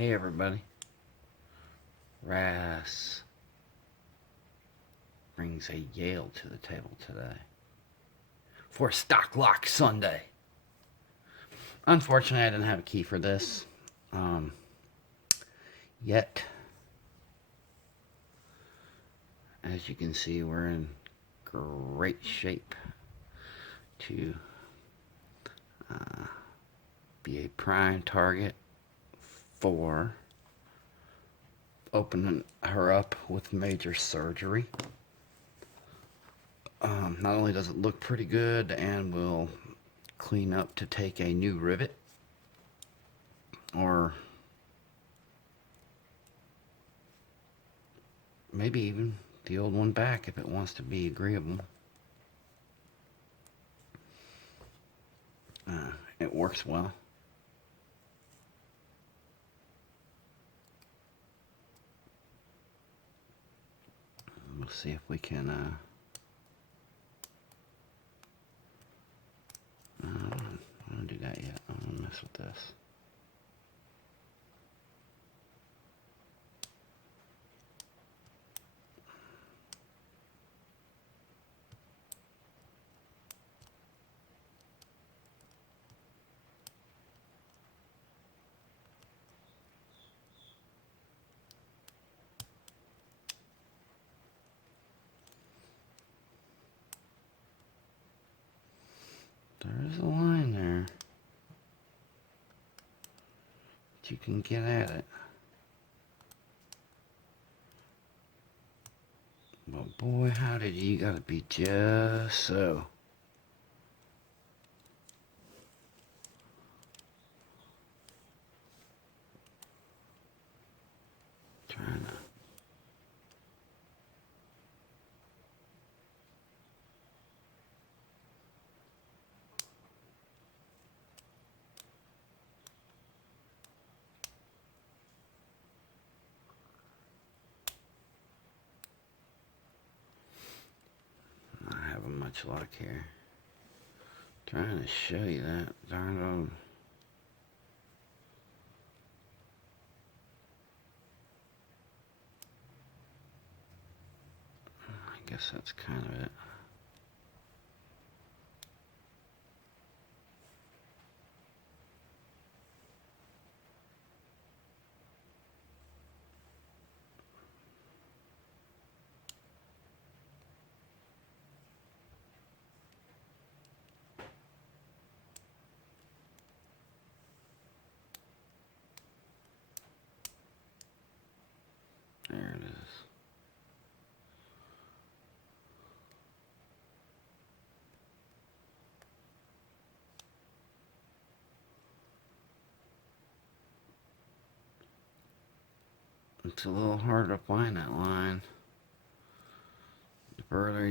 Hey everybody, RAS brings a Yale to the table today for Stock Lock Sunday. Unfortunately, I didn't have a key for this yet. As you can see, we're in great shape to be a prime target for opening her up with major surgery. Not only does it look pretty good, and we'll clean up to take a new rivet, or maybe even the old one back if it wants to be agreeable. It works well. We'll see if we can I don't want to do that yet. I don't want to mess with this. There is a line there, but you can get at it. But boy, how did you gotta be just so. Trying to. Not having much luck here. Trying to show you that darn old. I guess that's kind of it. There it is. It's a little hard to find that line. The further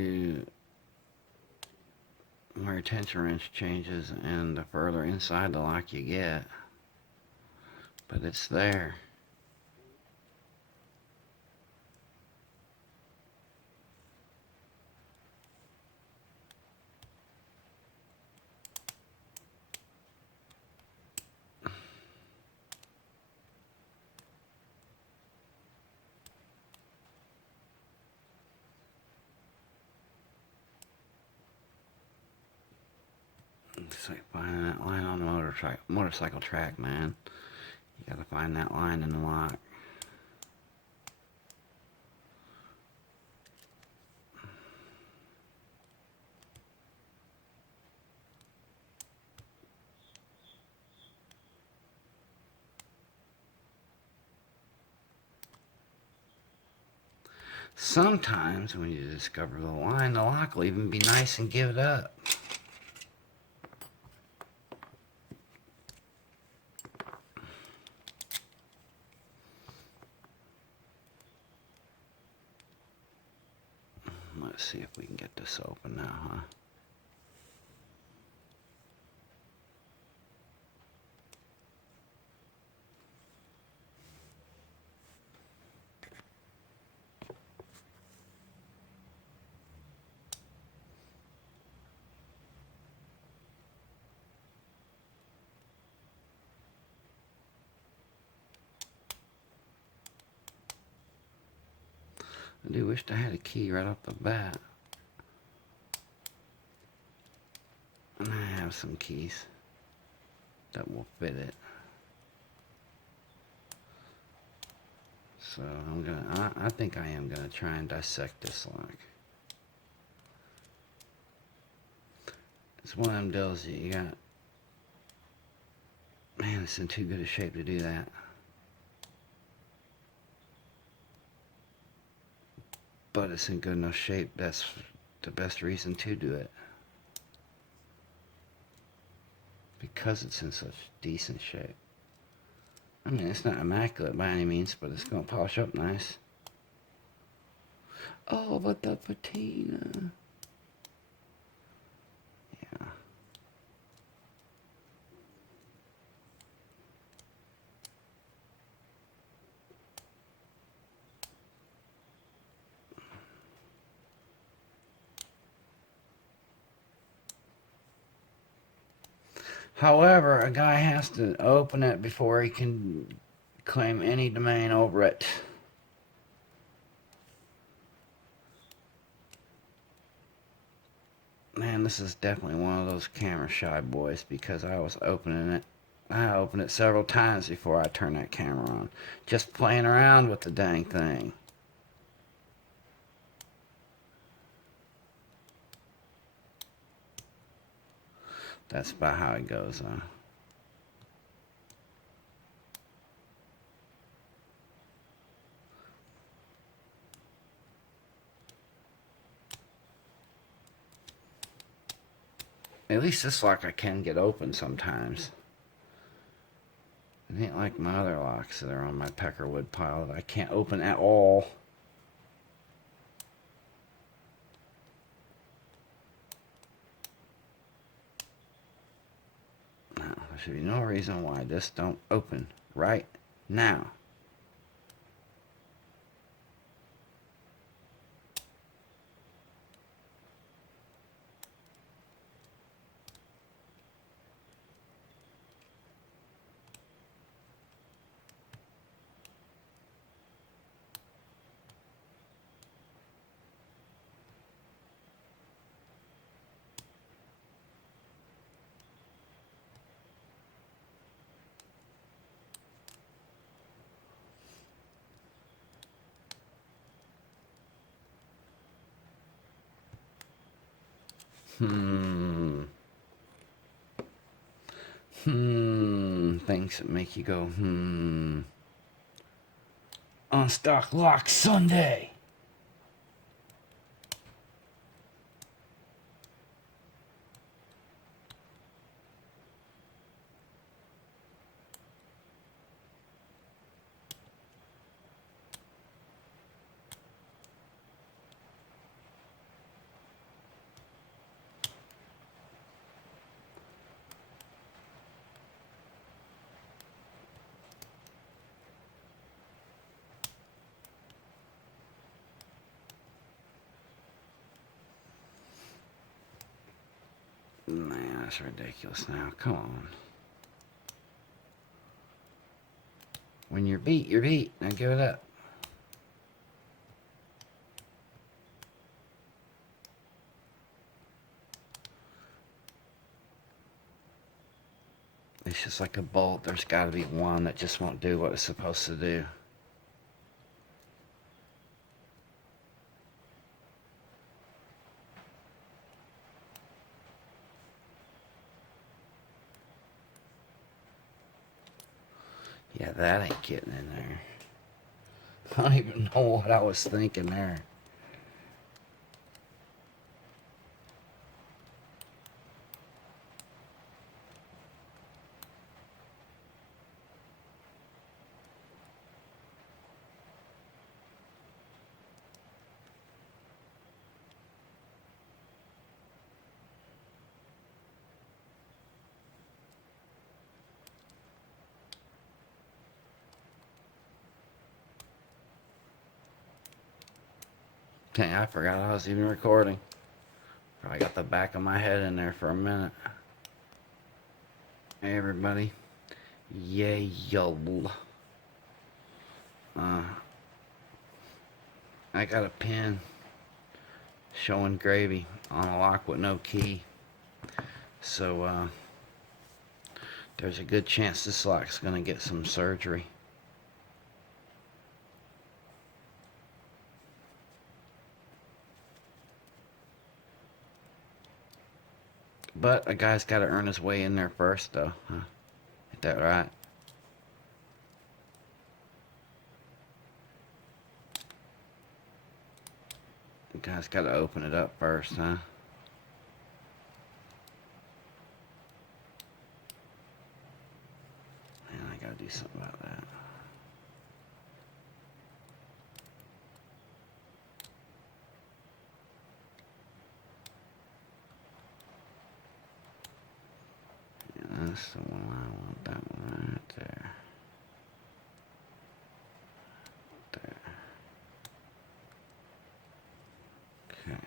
where your tension wrench changes, and the further inside the lock you get. But it's there. It's like finding that line on the motorcycle track, man. You gotta find that line in the lock. Sometimes when you discover the line, the lock will even be nice and give it up. Let's see if we can get this open now, huh? I do wish I had a key right off the bat. And I have some keys that will fit it. So I think I am gonna try and dissect this lock. It's one of them deals that you got. Man, it's in too good a shape to do that. But it's in good enough shape. That's the best reason to do it. Because it's in such decent shape. I mean, it's not immaculate by any means, but it's going to polish up nice. Oh, but the patina. Yeah. However, a guy has to open it before he can claim any domain over it. Man, this is definitely one of those camera shy boys because I was opening it. I opened it several times before I turned that camera on. Just playing around with the dang thing. That's about how it goes, though. At least this lock I can get open sometimes. It ain't like my other locks that are on my peckerwood pile that I can't open at all. Now, there should be no reason why this don't open right now. Things that make you go, On Stock Lock Sunday. Man, that's ridiculous now. Come on. When you're beat, you're beat. Now give it up. It's just like a bolt. There's got to be one that just won't do what it's supposed to do. Yeah, that ain't getting in there. I don't even know what I was thinking there. Dang, I forgot I was even recording. I got the back of my head in there for a minute. Hey everybody. Yale. I got a pin showing gravy on a lock with no key. So, there's a good chance this lock's going to get some surgery. But a guy's got to earn his way in there first, though. Huh? Ain't that right? The guy's got to open it up first, huh? Man, I got to do something about that. Yeah, that's the one I want. That one right there. There. Okay.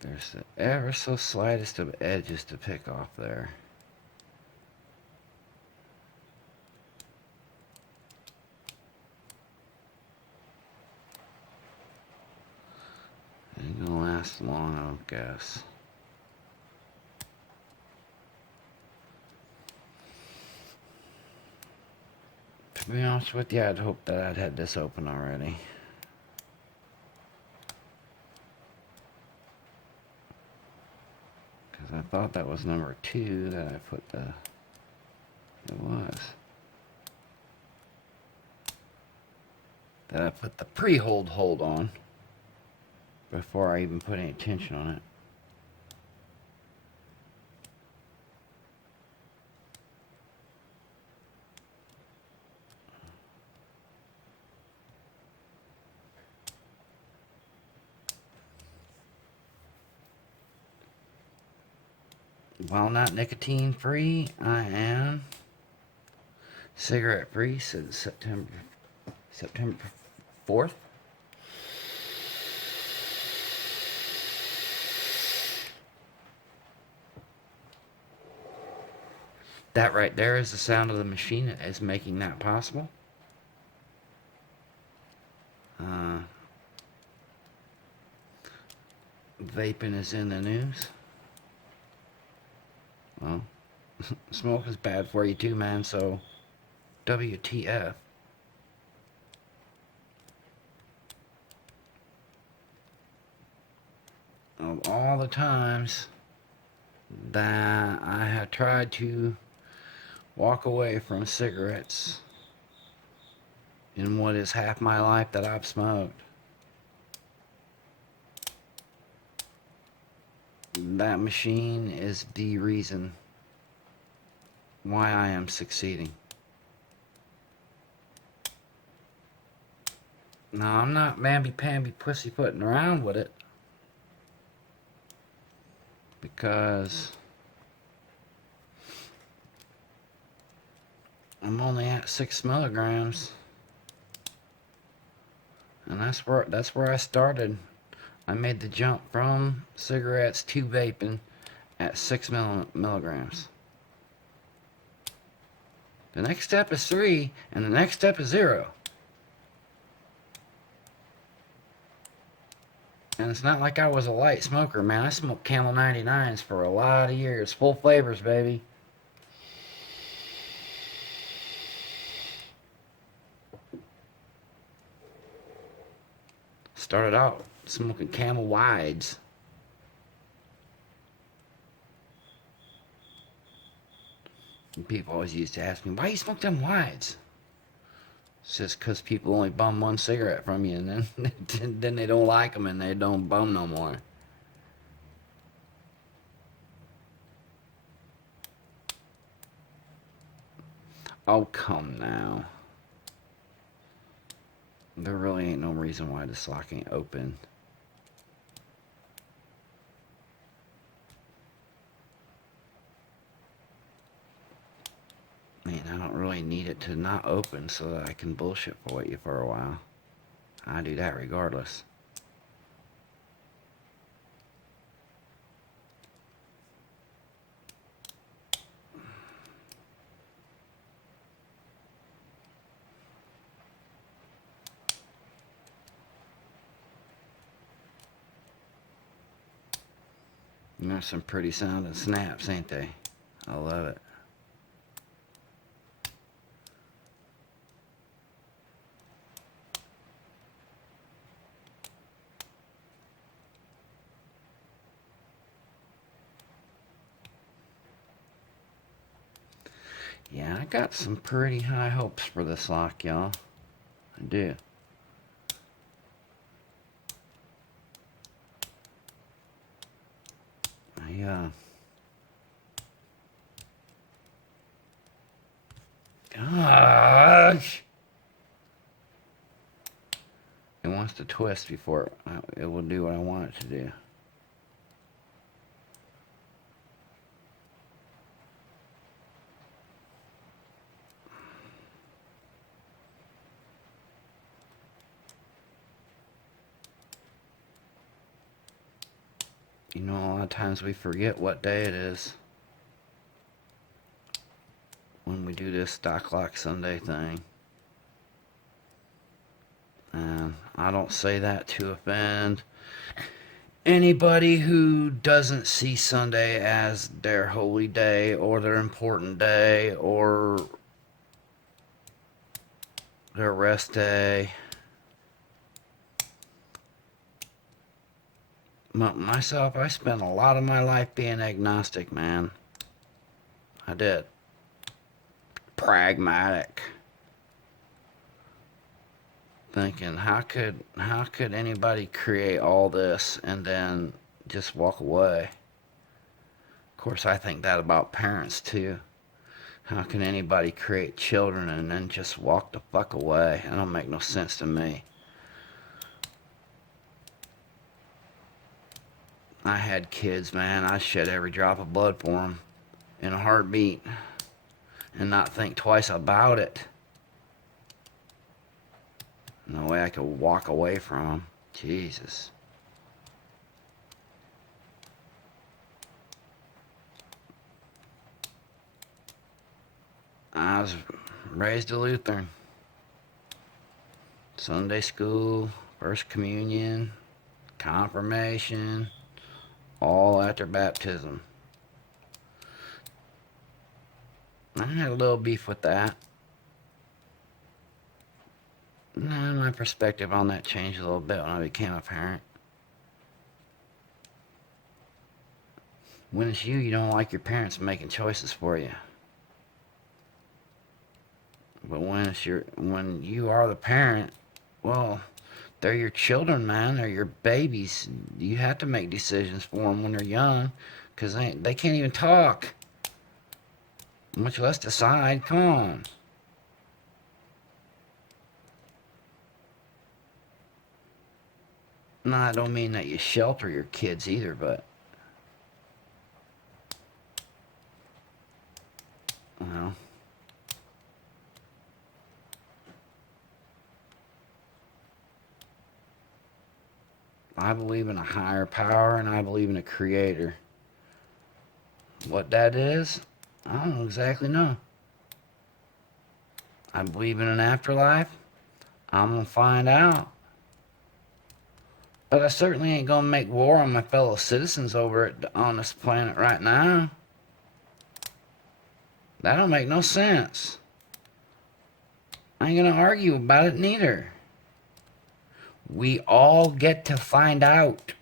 There's the ever so slightest of edges to pick off there. Ain't gonna last long, I don't guess. To be honest with you, I'd hoped that I'd had this open already. Because I thought that was number 2 that I put the... It was. That I put the pre-hold on. Before I even put any tension on it. While not nicotine free, I am cigarette free since September 4th. That right there is the sound of the machine that is making that possible. Vaping is in the news. Well, smoke is bad for you too, man, so WTF. Of all the times that I have tried to walk away from cigarettes in what is half my life that I've smoked, that machine is the reason why I am succeeding. Now, I'm not mamby-pamby pussyfooting around with it, because I'm only at 6 milligrams, and that's where I started. I made the jump from cigarettes to vaping at 6 milligrams. The next step is 3, and the next step is 0. And it's not like I was a light smoker, man. I smoked Camel 99s for a lot of years. Full flavors, baby. Started out smoking Camel wides. And people always used to ask me, why you smoke them wides? It's just because people only bum one cigarette from you, and then they don't like them and they don't bum no more. Oh, come now. There really ain't no reason why this lock ain't open. Man, I don't really need it to not open so that I can bullshit for you for a while. I do that regardless. There's some pretty sounding snaps, ain't they? I love it. Yeah, I got some pretty high hopes for this lock, y'all. I do. Gosh! It wants to twist before it will do what I want it to do. You know, a lot of times we forget what day it is when we do this Stock Lock Sunday thing. And I don't say that to offend anybody who doesn't see Sunday as their holy day or their important day or their rest day. Myself, I spent a lot of my life being agnostic, man. I did. Pragmatic. Thinking, how could anybody create all this and then just walk away? Of course, I think that about parents too. How can anybody create children and then just walk the fuck away? That don't make no sense to me. I had kids, man. I shed every drop of blood for them in a heartbeat and not think twice about it. No way I could walk away from them. Jesus. I was raised a Lutheran. Sunday school, First Communion, Confirmation, all after baptism. I had a little beef with that. My perspective on that changed a little bit when I became a parent. When it's you don't like your parents making choices for you. But when you are the parent, well, they're your children, man. They're your babies. You have to make decisions for them when they're young, because they can't even talk, much less decide. Come on. No, I don't mean that you shelter your kids either, but well, I believe in a higher power and I believe in a creator. What that is, I don't exactly know. I believe in an afterlife. I'm gonna find out. But I certainly ain't gonna make war on my fellow citizens on this planet right now. That don't make no sense. I ain't gonna argue about it neither. We all get to find out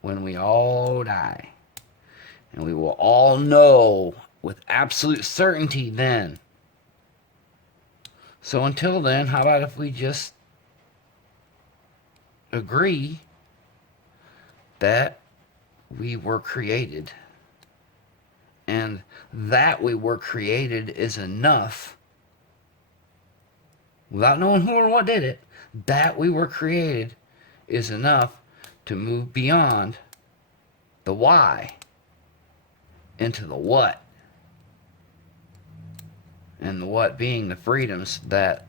when we all die. And we will all know with absolute certainty then. So until then, how about if we just agree that we were created, and that we were created is enough, without knowing who or what did it, that we were created is enough to move beyond the why into the what, and the what being the freedoms that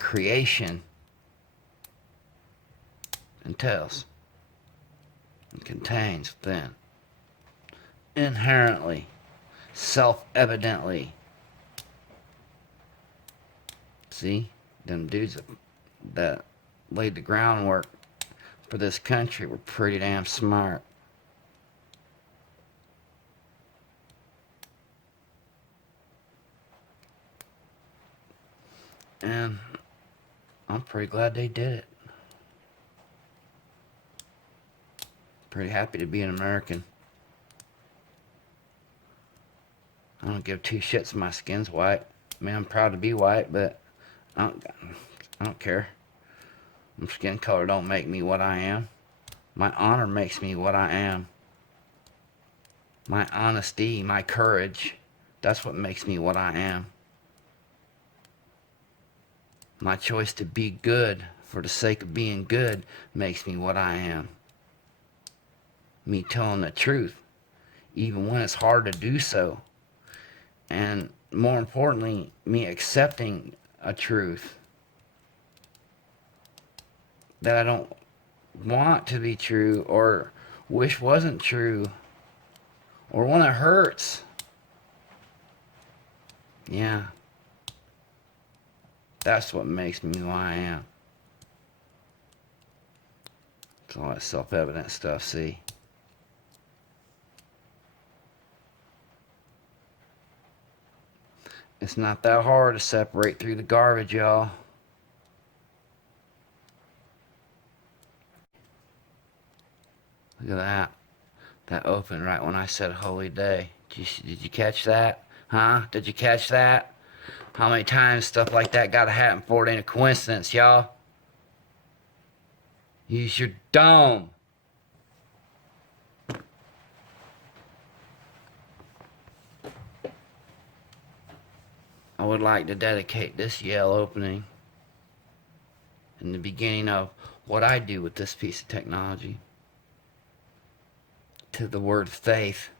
creation entails and contains within. Inherently, self-evidently. See, them dudes that laid the groundwork for this country were pretty damn smart. And I'm pretty glad they did it. Pretty happy to be an American. I don't give two shits if my skin's white. I mean, I'm proud to be white, but I don't care. My skin color don't make me what I am. My honor makes me what I am. My honesty, my courage, that's what makes me what I am. My choice to be good for the sake of being good makes me what I am. Me telling the truth, even when it's hard to do so. And more importantly, me accepting a truth that I don't want to be true or wish wasn't true or when it hurts. Yeah. That's what makes me who I am. It's all that self-evident stuff, see? It's not that hard to separate through the garbage, y'all. Look at that. That opened right when I said holy day. Did you catch that? Huh? Did you catch that? How many times stuff like that gotta happen before it ain't a coincidence, y'all? Use your dome. I would like to dedicate this Yale opening in the beginning of what I do with this piece of technology to the word faith.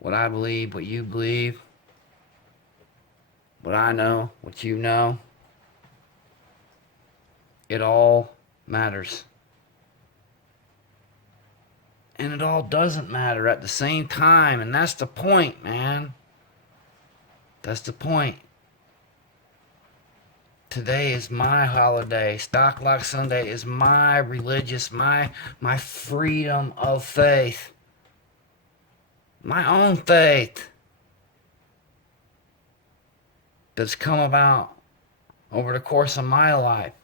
What I believe, what you believe, what I know, what you know, it all matters. And it all doesn't matter at the same time, and that's the point, man. That's the point. Today is my holiday. Stock Lock Sunday is my religious, my freedom of faith. My own faith. That's come about over the course of my life.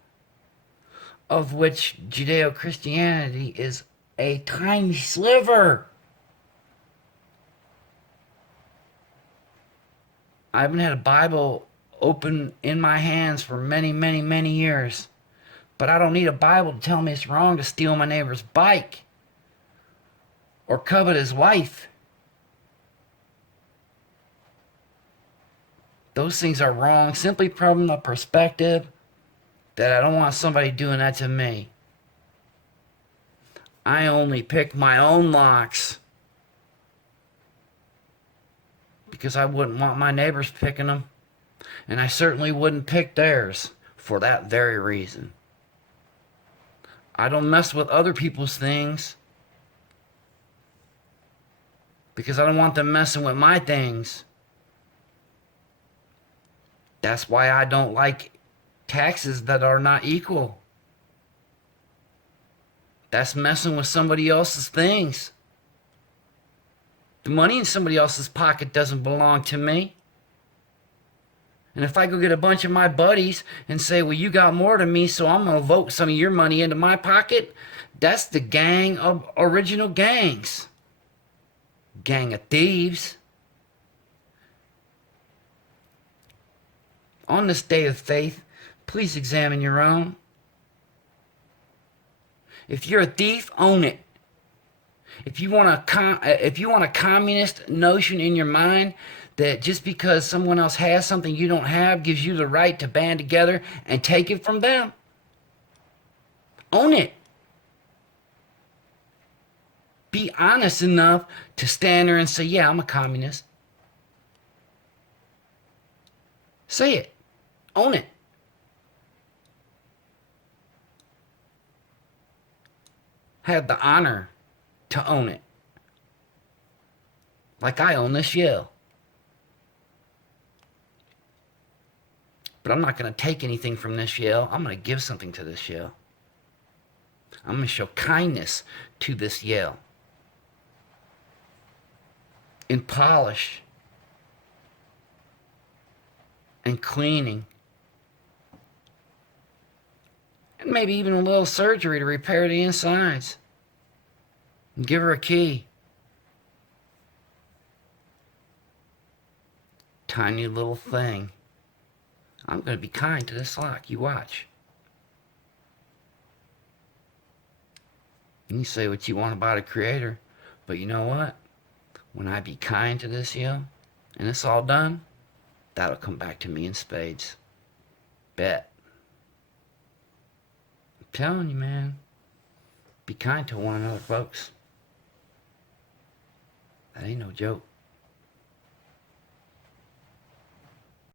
Of which Judeo-Christianity is a tiny sliver. I haven't had a Bible open in my hands for many, many, many years. But I don't need a Bible to tell me it's wrong to steal my neighbor's bike or covet his wife. Those things are wrong simply from the perspective that I don't want somebody doing that to me. I only pick my own locks because I wouldn't want my neighbors picking them, and I certainly wouldn't pick theirs for that very reason. I don't mess with other people's things because I don't want them messing with my things. That's why I don't like taxes that are not equal. That's messing with somebody else's things. The money in somebody else's pocket doesn't belong to me. And if I go get a bunch of my buddies and say, well, you got more than me, so I'm going to vote some of your money into my pocket, that's the gang of original gangs. Gang of thieves. On this day of faith, please examine your own. If you're a thief, own it. If you want a communist notion in your mind that just because someone else has something you don't have gives you the right to band together and take it from them, own it. Be honest enough to stand there and say, yeah, I'm a communist. Say it. Own it. Have the honor to own it. Like I own this Yale. But I'm not going to take anything from this Yale. I'm going to give something to this Yale. I'm going to show kindness to this Yale. In polish and cleaning. And maybe even a little surgery to repair the insides. And give her a key. Tiny little thing. I'm going to be kind to this lock. You watch. You say what you want about a creator, but you know what? When I be kind to this Yale, and it's all done, that'll come back to me in spades. Bet. I'm telling you, man. Be kind to one another, folks. That ain't no joke.